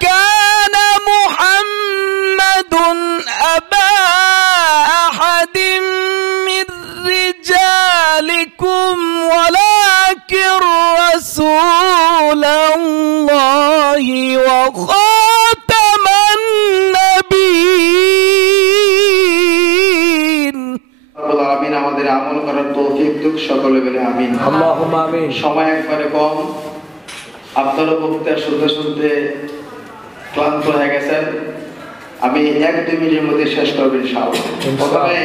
كان محمد أبا أحد من رجالكم ولكن رسول الله وخاتم النبيين রব্বুল আলামিন আমাদের আমল করার তৌফিক দিক, সকলে বলে আমিন। আল্লাহুম্মা আমিন। সময় একবারে কম, আপনারা বক্তৃতা শুনতে শুনতে ক্লান্ত হয়ে গেছেন। আমি 1-2 মিনিটের মধ্যে শেষ করব ইনশাআল্লাহ। প্রথমে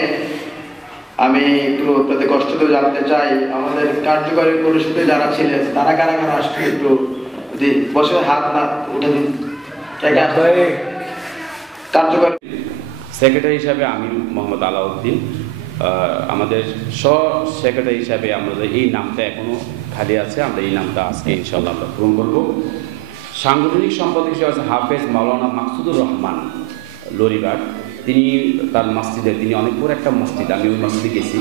আমি একটু আপনাদের কষ্ট করে জানতে চাই, আমাদের কার্যকরী পরিষদে যারা ছিলেন তারা কারা কারা আসছে, একটু যদি বসে হাত না উঠে দিন। কার্যকরী সেক্রেটারি হিসাবে আমি মোহাম্মদ আলাউদ্দিন, আমাদের সেক্রেটারি হিসাবে আমাদের এই নামটা এখনও খালি আছে, আমরা এই নামটা আজকে ইনশাআল্লাহ আমরা পূরণ করব। সাংগঠনিক সম্পাদক হিসেবে আছে হাফেজ মাওলানা মাকসুদুর রহমান লরিঘাট। তিনি তার মসজিদে, তিনি অনেক বড় একটা মসজিদ, আমি ওই মসজিদে গেছি,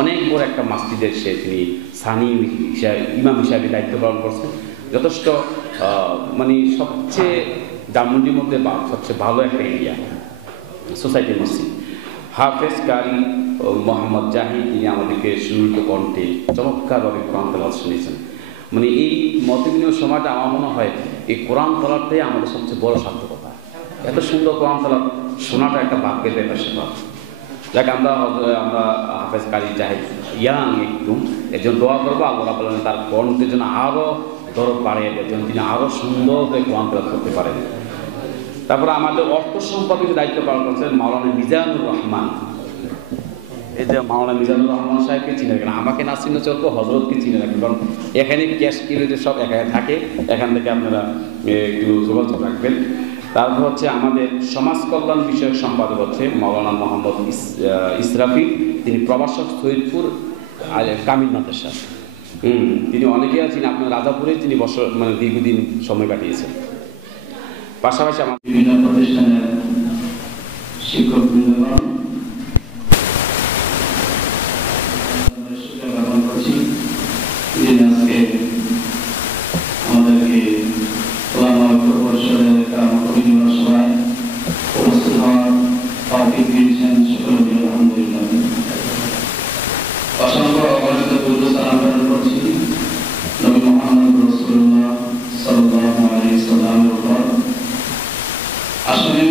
অনেক বড় একটা মসজিদের তিনি সানি ইমাম হিসাবে দায়িত্ব পালন করছেন। যথেষ্ট মানে সবচেয়ে ধানমন্ডির মধ্যে সবচেয়ে ভালো একটা এরিয়া সোসাইটির মসজিদ। হাফেজ কারি মোহাম্মদ জাহিদ, তিনি আমাদেরকে সুরিত কণ্ঠে চমৎকারভাবে কোরআন তেলাওয়াত শুনিয়েছেন। মানে এই মতবিনিময় সময়টা আমার মনে হয় এই কোরআন তেলাওয়াতটাই আমাদের সবচেয়ে বড় সার্থকতা। এত সুন্দর কোরআন তেলাওয়াত শোনাটা একটা ভাগ্যের ব্যাপার সেবা। যাকে আমরা হাফেজ কারি জাহিদ ইয়াং একদম একজন দোয়া করবো, আল্লাহ রাব্বুল আলামিন তার কণ্ঠের জন্য আরও দরদ বাড়িয়ে দেয়, যেন তিনি আরও সুন্দরভাবে কোরআন তেলাওয়াত করতে পারেন। তারপরে আমাদের অর্থ সম্পাদকের দায়িত্ব পালন করছেন মাওলানা মিজানুর রহমান। এই যে মাওলানা মিজানুর রহমান সাহেবকে চিনে রাখেন, আমাকে না চিনে চলবো, হজরতকে চিনে রাখেন, কারণ এখানে ক্যাশ কিলোতে সব এখানে থাকে, এখান থেকে আপনারা একটু যোগাযোগ রাখবেন। তারপর হচ্ছে আমাদের সমাজ কল্যাণ বিষয়ক সম্পাদক হচ্ছে মাওলানা মোহাম্মদ ইসরাফিল, তিনি প্রভাষক সৈয়দপুর কামিল মাদ্রাসা। তিনি অনেকে আছেন আপনার রাজাপুরে, তিনি মানে দীর্ঘদিন সময় কাটিয়েছেন। পাশাপাশি আমার বিভিন্ন প্রতিষ্ঠানের শিক্ষকবৃন্দগণ জ্ঞাপন করছি, যিনি আজকে আমাদেরকে ওলামা পরিষদের কমিটির সভায় উপস্থিত হওয়ার তৌফিক দিয়েছেন, সকলে মিলে আলহামদুলিল্লাহ। অসংখ্য অগণিত দুরূদ সালাম প্রেরণ করছি নবী মুহাম্মদ রাসূলুল্লাহ সাল্লাল্লাহু আলাইহি ওয়াসাল্লামের উপর। আসলে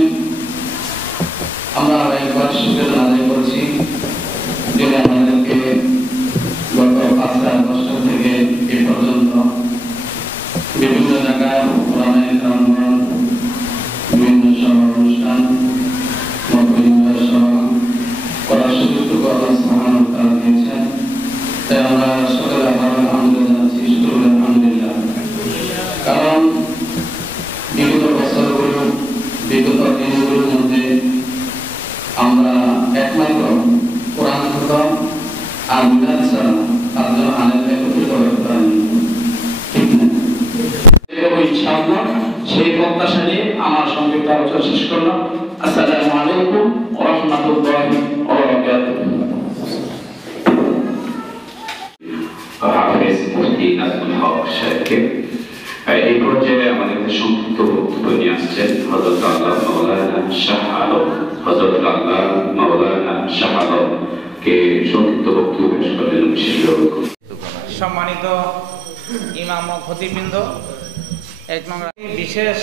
আমরা একবার শুকরিয়া আদায় করছি, যিনি আমাদেরকে গত 5 বছর থেকে এ পর্যন্ত বিভিন্ন জায়গায় কোরআনের কারণ, বিভিন্ন সভা অনুষ্ঠান, মতবিনিময় সভা করার সুযোগটুকু আল্লাহ সুবহানাহু ওয়া তাআলা দিয়েছেন। তাই আমরা সকলে আলহামদুলিল্লাহ জানাচ্ছি, শুকরিয়া আলহামদুলিল্লাহ। কারণ বিগত বছরগুলো, বিগত দিনগুলোর মধ্যে আমরা একমাত্র কোরআন খতম আর বিধান ছাড়া তার জন্য আলেমরা একত্রিত হতে পারেনি, ঠিক না? ইনশাআল্লাহ সেই প্রত্যাশা নিয়ে আমার সংক্ষিপ্ত আলোচনা শেষ করলাম। আসসালামু আলাইকুম ওয়া রাহমাতুল্লাহি ওয়া বারাকাতুহু। হাফেজ মুফতি নাজমুল হক সাহেবকে এই পর্যায়ে আমাদের সংক্ষিপ্ত বক্তব্য নিয়ে আসছেন হযরত আল্লাহ মাওলানা শাহ আলম। হযরত আল্লাহ মাওলানা শাহ আলমকে সংক্ষিপ্ত বক্তব্য পেশ করলেন। সম্মানিত ইমাম ও খতিববৃন্দ, এক নম্বর বিশেষ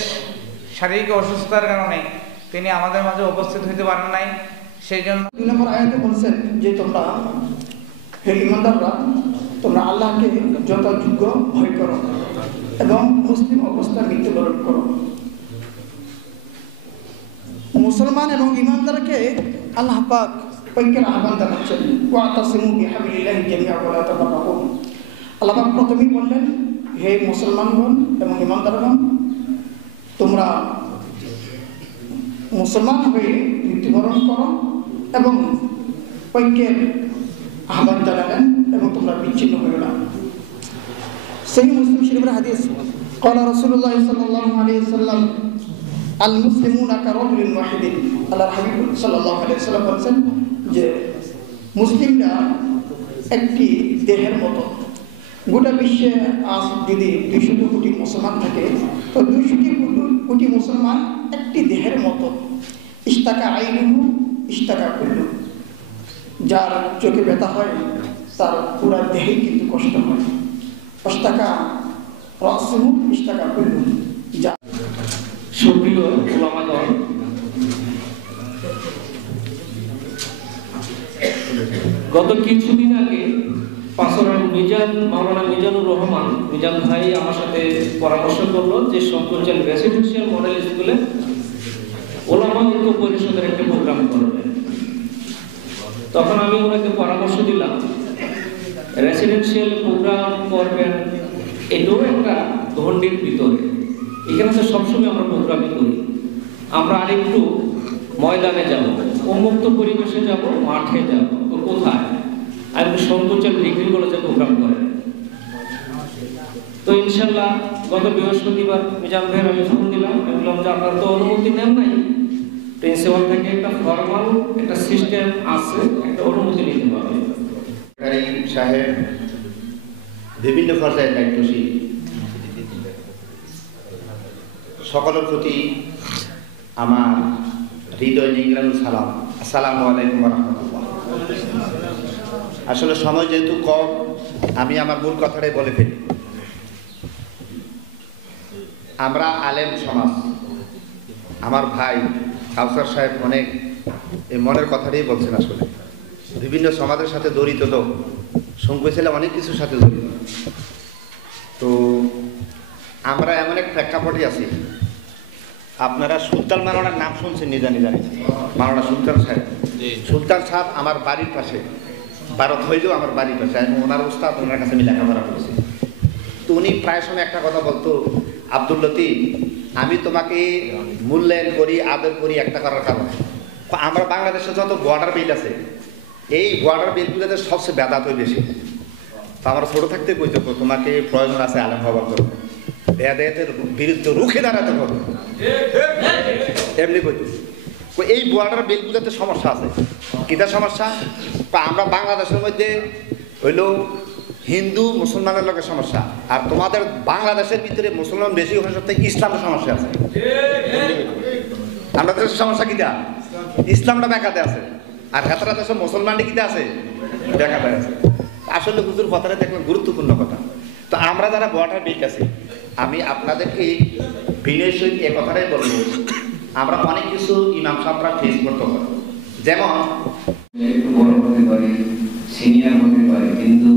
শারীরিক অসুস্থতার কারণে তিনি আমাদের মাঝে উপস্থিত হতে পারেন নাই, সেই জন্য 2 নম্বর আয়াতে বলছেন যে তোমরা হে ঈমানদাররা, তোমরা আল্লাহকে যথাযোগ্য ভয় করো এবং মুসলিম অবস্থায় মৃত্যুবরণ করো। মুসলমান এবং ঈমানদারকে আল্লাহ পাক ঐক্যের আহ্বান জানাচ্ছেন, ওয়াতাসিমু বিহাবিলিল্লাহি জামিআন ওয়া লা তাফাররাকু। আল্লাহ পাক প্রথমেই বললেন, হে মুসলমানগণ এবং ঈমানদারগণ, তোমরা মুসলমান হয়ে মৃত্যুবরণ করো এবং ঐক্যের আহ্বান জানালেন এবং তোমরা বিচ্ছিন্ন হয়ে না। সহিহ মুসলিম শরীফের হাদিস, قال رسول الله صلى الله عليه وسلم আল মুসলিমুনা কারাজুলিন ওয়াহিদিন। আল্লাহর হাবিব সাল্লাল্লাহু আলাইহি ওয়াসাল্লাম বলেন যে মুসলিমরা একটি দেহের মতো। গোটা বিশ্বে আজ যদি 200 কোটি মুসলমান থাকে, তো 200 কোটি মুসলমান একটি দেহের মতো, ইস্তাকা আইনুহু ইস্তাকা কুল্লু। যার চোখে ব্যথা হয় তার পুরা দেহে কিন্তু কষ্ট হয়। ইস্তাকা রাসুহু ইস্তাকা কুল্লু। যা সুপ্রিয় ওলামাগণ, গত কিছুদিন আগে পাঁচরার মাওলানা মিজানুর রহমান মিজান ভাই আমার সাথে পরামর্শ করলো যে সম্পর্কের রেসিডেন্সিয়াল মডেল স্কুলে ওলামা ঐক্য পরিষদের একটা প্রোগ্রাম করবে। তখন আমি ওনাকে পরামর্শ দিলাম রেসিডেন্সিয়াল প্রোগ্রাম করবেন, এটাও একটা গণ্ডির ভিতরে। এখানে তো সবসময় আমরা প্রোগ্রামই করি, আমরা আরেকটু ময়দানে যাব, উন্মুক্ত পরিবেশে যাব, মাঠে যাব, কোথায় আমি সংকোচন ডিগ্রি কলেজে প্রোগ্রাম করে। তো ইনশাল্লাহ গত বৃহস্পতিবার মিজান ভাইয়ের আমি ফোন দিলাম, বললাম যে আপনারা তো অনুমতি নেন নাই, প্রিন্সিপাল থেকে একটা ফর্মাল একটা সিস্টেম আছে, একটা অনুমতি নিতে হবে। সাহেব বিভিন্ন পর্যায়ে দায়িত্বশীল, সকলের প্রতি আমার হৃদয় নিংড়ানো সালাম। আসসালামু আলাইকুম ওয়া রাহমাতুল্লাহ। আসলে সময় যেহেতু কম, আমি আমার মূল কথাটাই বলে ফেলি। আমরা আলেম সমাজ, আমার ভাই কাউসার সাহেব অনেক এই মনের কথাটাই বলছেন। আসলে বিভিন্ন সমাজের সাথে জড়িত, তো শঙ্কু ছেলে অনেক কিছুর সাথে জড়িত। তো আমরা এমন এক প্রেক্ষাপটে আছি, আপনারা সুলতান মাওলানার নাম শুনছেন জানি মাওলানা সুলতান সাহেব। সুলতান সাহেব আমার বাড়ির পাশে, ভারত হইলেও আমার বাড়ির পাশে। আমি ওনার উস্তাদ, ওনার কাছে আমি লেখাপড়া করেছি। তো উনি প্রায় সময় একটা কথা বলতো, আব্দুল লতিফ আমি তোমাকে মূল্যায়ন করি, আদর করি একটা করার কারণ, আমরা বাংলাদেশে যত বর্ডার বিল আছে এই বর্ডার বিলগুলোতে সবচেয়ে ব্যাঘাত বেশি। তো আমরা ছোটো থাকতে কইতে তোমাকে প্রয়োজন আছে আলেম হবার করো, বেদাতের বিরুদ্ধে রুখে দাঁড়াতে হবে, এমনি কইতে। এই বর্ডার বিলগুলোতে সমস্যা আছে। কিটা সমস্যা? আমরা বাংলাদেশের মধ্যে হইল হিন্দু মুসলমানের লোকের সমস্যা, আর তোমাদের বাংলাদেশের ভিতরে মুসলমান বেশি হওয়ার সত্ত্বে ইসলামের সমস্যা আছে। আমরা দেশের সমস্যা কিটা? ইসলামটা ব্যাঘাতে আছে, আর হেতারা দেশের মুসলমানটি কিটা আছে? ব্যাঘাতে আছে। আসলে হুজুর কথাটা দেখলাম গুরুত্বপূর্ণ কথা। তো আমরা যারা বর্ডার বিল আছে, আমি আপনাদেরকে বিনয়ের সহিত এ কথাটাই বলবো, আমরা অনেক কিছু ইমাম সাহেবরা ফেস করতে পারি, যেমন একটু বড় হতে পারে, সিনিয়র হতে পারে, কিন্তু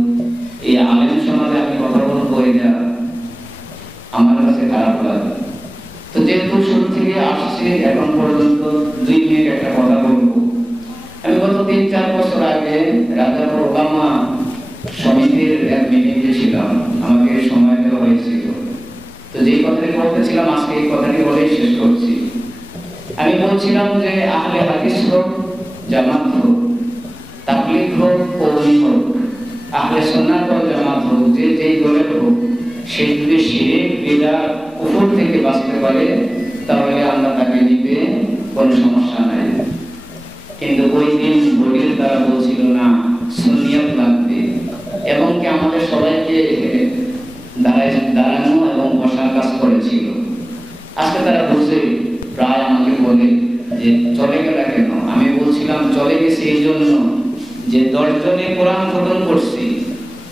এই আলেম সমাজে আমি কথা বলবো এটা আমার কাছে খারাপ লাগে। তো যেহেতু শুরু থেকে আসছে এখন পর্যন্ত 2 মিনিট একটা কথা বলবো। আমি গত 3-4 বছর আগে রাজাপুর ওলামা সমিতির এক মিটিংয়ে ছিলাম, আমাকে সময় দেওয়া হয়েছিল। তো যেই কথাটি বলতেছিলাম আজকে এই কথাটি বলেই শেষ করছি। আমি বলছিলাম যে আহলে হাদিস হোক, জামাত হোক, তাবলীগ হোক, কওমি হোক, আহলে সুন্নাত ওয়াল জামাত হোক, যে যেই দলের হোক, সে যদি শিরক বিদআত কুফর থেকে বাঁচতে পারে তাহলে আমরা তাকে নিতে কোনো সমস্যা নাই। কিন্তু ওই দিন বডির দ্বারা বলছিল না, সুন্নিয়ত লাগবে, এবং কি আমাদের সবাইকে দাঁড়ানো এবং বসার কাজ করেছিল। আজকে তারা বুঝে প্রায় আমাকে বলে যে চলে গেল কেন? আমি বলছিলাম চলে গেছে এই জন্য যে 10 জনে কোরআন খতম করছি,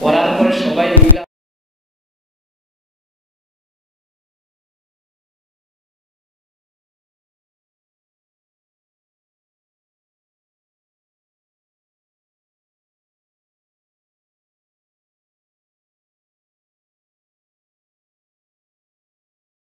করার পরে সবাই মিলে